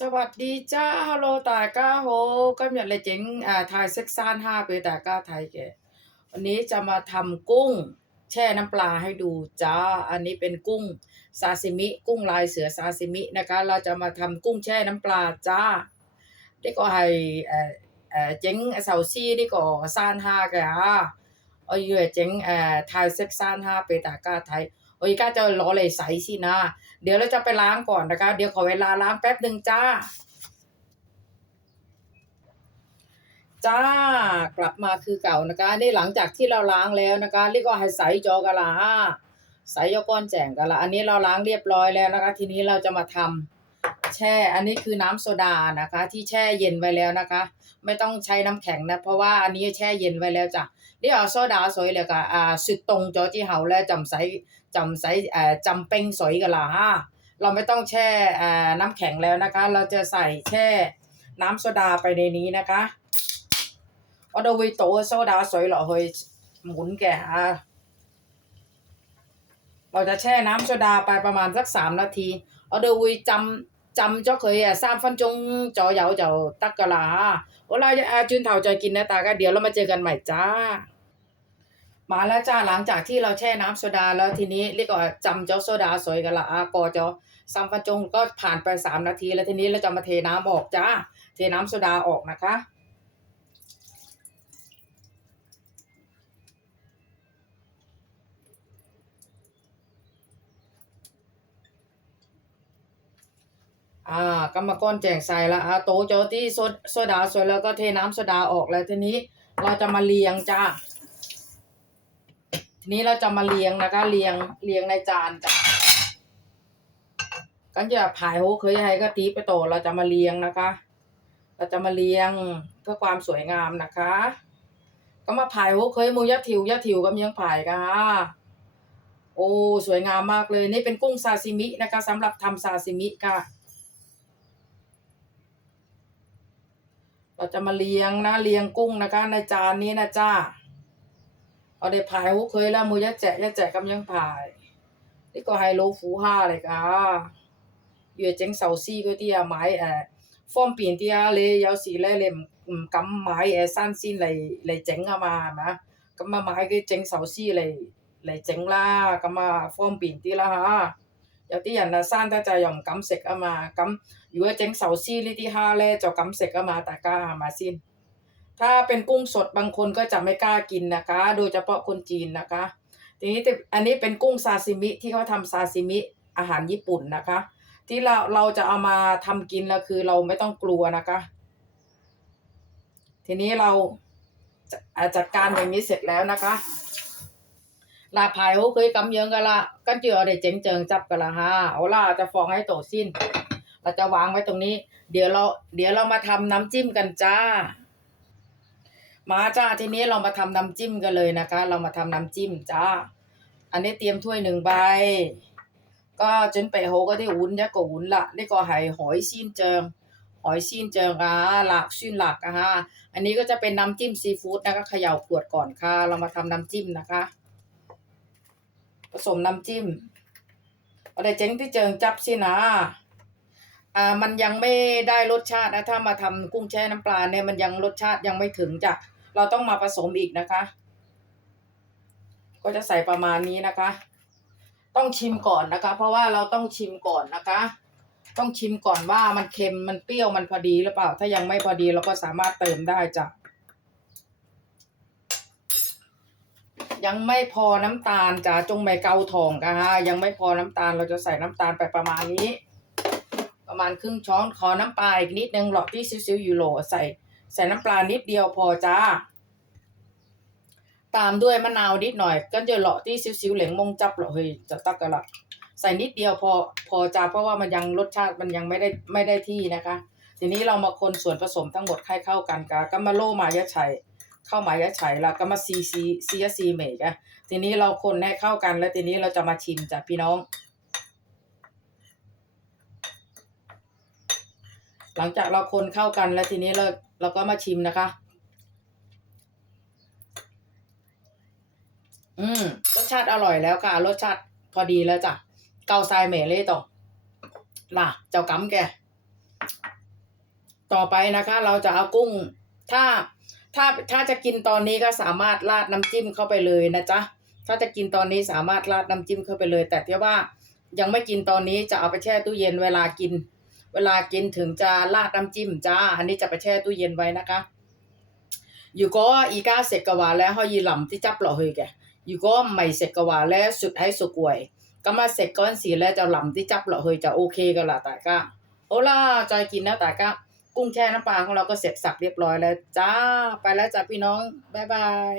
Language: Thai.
สวัสดีจ้าฮัลโหลตาก้าโฮก็มีอะไรเจ๋งอ่าทยเซ็กซานห้าไปตาก้าไทยแกวันนี้จะมาทำกุ้ง แช่น้ำปลาให้ดูจ้า อันนี้เป็นกุ้งซาซิมิ กุ้งลายเสือซาซิมินะคะ เราจะมาทำกุ้งแช่น้ำปลาจ้าได้ก็ให้เอ่อเออเจ๋งเสาซี่ด้ก็ซานห้าแกอะเอาอยู่เจ๋งเอ่อทยเซ็กซานห้าไปตาก้าไทย โอ้ยก้าจะเดี๋ยวเราจะไปล้างก่อนนะคะ เดี๋ยวขอเวลาล้างแป๊บหนึ่งจ้า จ้ากลับมาคือเก่านะคะนี่หลังจากที่เราล้างแล้วนะคะนี่ก็ให้ใสจอกะลาใสยก้อนแจ่งกะละอันนี้เราล้างเรียบร้อยแล้วนะคะ ทีนี้เราจะมาทำแช่ อันนี้คือน้ำโซดานะคะ ที่แช่เย็นไว้แล้วนะคะ ไม่ต้องใช้น้ำแข็งนะ เพราะว่าอันนี้แช่เย็นไว้แล้วจ้ะ นี่เอาโซดาสวยเลยค่ะอ่าสุดตรง咗之后咧就唔使就唔使诶浸冰水噶啦哈เราไม่ต้องแช่อ่าน้ำแข็งแล้วนะคะ เราจะใส่แช่น้ำโซดาไปในนี้นะคะ我哋会倒โซดา水落去หมุน嘅อ่าเราจะแช่น้ำโซดาไปประมาณสักสามนาที我哋会浸浸咗佢啊三分钟左右就得噶啦好啦อ่า转头再见นะตาก็เดี๋ยวเรามาเจอกันใหม่จ้า มาแล้วจ้าหลังจากที่เราแช่น้ำโซดาแล้วทีนี้เรียกว่าจำเจ้าโซดาสวยกันละอากอจอซัมฟันจงก็ผ่านไปสามนาที แล้วทีนี้เราจะมาเทน้ำออกจ้า เทน้ำโซดาออกนะคะอ่ากำมาก้อนแจงใส่ละอ่าโตโจที่โซโซดาสวยแล้วก็เทน้ำโซดาออกแล้วทีนี้ เราจะมาเรียงจ้า ทีนี้เราจะมาเรียงนะคะเรียงเรียงในจานจ้ะกันจะผายโหเคยให้ก็ตีไปโตเราจะมาเรียงนะคะ เราจะมาเรียงเพื่อความสวยงามนะคะ ก็มาผายโหเคยมูยะถิวยะถิวก็ยังผายค่ะโอ้สวยงามมากเลยนี่เป็นกุ้งซาซิมินะคะสำหรับทำซาซิมิค่ะ เราจะมาเรียงนะเรียงกุ้งนะคะ ในจานนี้นะจ้า 我哋排好佢啦，每一隻一隻咁樣排。呢、個係老虎蝦嚟㗎，如整壽司嗰啲啊，買誒、呃、方便啲啊！你有時咧，你唔唔敢買誒新鮮嚟嚟整啊嘛，係咪啊？咁啊買啲整壽司嚟嚟整啦，咁啊方便啲啦嚇。有啲人啊生得滯又唔敢食啊嘛，咁如果整壽司呢啲蝦咧就敢食啊嘛，大家係咪先？ ถ้าเป็นกุ้งสดบางคนก็จะไม่กล้ากินนะคะ โดยเฉพาะคนจีนนะคะ ทีนี้อันนี้เป็นกุ้งซาซิมิที่เขาทำซาซิมิอาหารญี่ปุ่นนะคะ ที่เราเราจะเอามาทำกินแล้วคือเราไม่ต้องกลัวนะคะ ทีนี้เราจ,จัดการอย่างนี้เสร็จแล้วนะคะลาพายโอ้เคยกำเยิงกันละกันเจือได้เจ๋งเจิงจับกันละฮะเอาล่ะจะฟองให้โตสิ้น เราจะวางไว้ตรงนี้ เดี๋ยวเรา เดี๋ยวเรามาทำน้ำจิ้มกันจ้า มาจ้าทีนี้เรามาทำน้ำจิ้มกันเลยนะคะ เรามาทำน้ำจิ้มจ้า อันนี้เตรียมถ้วยหนึ่งใบ ก็จนไปโหก็ได้อุ่นยะก็อุ่นละนี่ก็ให้หอยซีนเจิง หอยซีนเจิงอะหลักซีนหลักอะฮะอันนี้ก็จะเป็นน้ำจิ้มซีฟู้ดนะคะเขย่าขวดก่อนค่ะ เรามาทำน้ำจิ้มนะคะ ผสมน้ำจิ้มอะไรเจ๋งที่เจิงจับสินะอ่ามันยังไม่ได้รสชาตินะถ้ามาทำกุ้งแช่น้ำปลาเนี่ยมันยังรสชาติยังไม่ถึงจ้ะ เราต้องมาผสมอีกนะคะ ก็จะใส่ประมาณนี้นะคะ ต้องชิมก่อนนะคะ เพราะว่าเราต้องชิมก่อนนะคะ ต้องชิมก่อนว่ามันเค็มมันเปรี้ยวมันพอดีหรือเปล่า ถ้ายังไม่พอดีเราก็สามารถเติมได้จ้ะยังไม่พอน้ำตาลจ้ะจงไม่เกาทองกะฮะยังไม่พอน้ำตาลเราจะใส่น้ำตาลไปประมาณนี้ ประมาณครึ่งช้อนขอน้ำปลาอีกนิดนึงหลอดที่ซิวๆยูโรใส่ ใส่น้ำปลานิดเดียวพอจ้า ตามด้วยมะนาวนิดหน่อย ก็จะหลอดที่ซิวๆเหลงมงจับเหรอเฮ้ยจะตักกันละใส่นิดเดียวพอพอจ้าเพราะว่ามันยังรสชาติมันยังไม่ได้ไม่ได้ที่นะคะ ทีนี้เรามาคนส่วนผสมทั้งหมดให้เข้ากันกะก็มาโลมายะไฉเข้ามายะไฉแล้วก็มาซีซีซียะซีเมกะทีนี้เราคนให้เข้ากันแล้วทีนี้เราจะมาชิมจ้ะพี่น้องหลังจากเราคนเข้ากันแล้วทีนี้เรา เราก็มาชิมนะคะ อืม รสชาติอร่อยแล้วค่ะ รสชาติพอดีแล้วจ้ะ เกาทรายเหม่เล่ต่อล่ะ เจ้ากำแก ต่อไปนะคะ เราจะเอากุ้ง ถ้า ถ้า ถ้าจะกินตอนนี้ก็สามารถราดน้ำจิ้มเข้าไปเลยนะจ๊ะ ถ้าจะกินตอนนี้สามารถราดน้ำจิ้มเข้าไปเลย แต่ที่ว่ายังไม่กินตอนนี้จะเอาไปแช่ตู้เย็นเวลากิน เวลากินถึงจะราดน้ำจิ้มจ้า อันนี้จะไปแช่ตู้เย็นไว้นะคะอยู่ก็อีก้าเสร็กกว่าแล้วห้อยยีหลำที่จับหล่อเฮยแกอยู่ก็ไม่เสกกว่าแล้วสุดให้สุกวยก็มาเสกก้อนสีแล้วจะหลำที่จับหล่อเฮยจะโอเคกันละตาก้าโอล่าจกินนะตาก้ากุ้งแช่น้ำปลาของเราก็เสร็จสับเรียบร้อยแล้วจ้าไปแล้วจ้าพี่น้องบ๊ายบาย